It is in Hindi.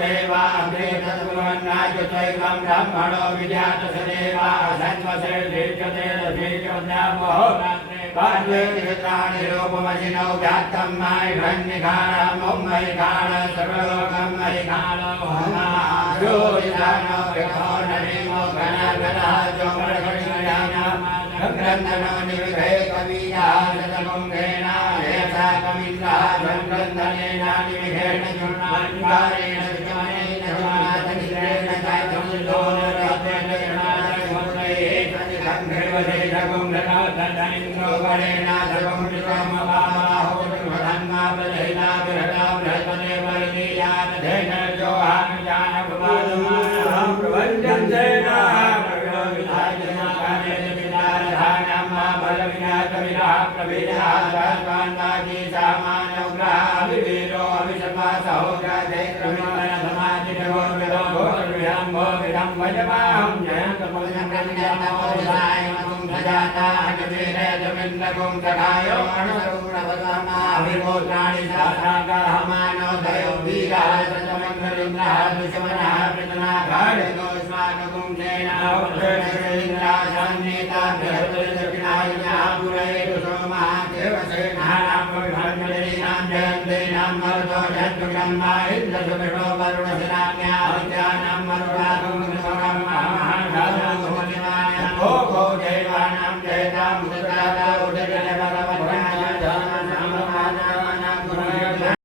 देवा अग्रे तत्त्वमन्नायुतैकं ब्रह्मणो विद्यात् सदेवा सन्वसेर्धीर्यते रथीर्यन्यामो पार्वे नित्राणि रूपमसिनौ व्यात्तं मायिघन्निघाणं मैघाण सर्वलोकं मैघाण योजिदानो विघो नरीमो घनघनः चोमरघटियानां ग्रन्थनो निविधे कवीया शतकुङ्गेन हेसा कविन्द्रा ग्रन्थनेन निविधेन चूर्णान्वारेण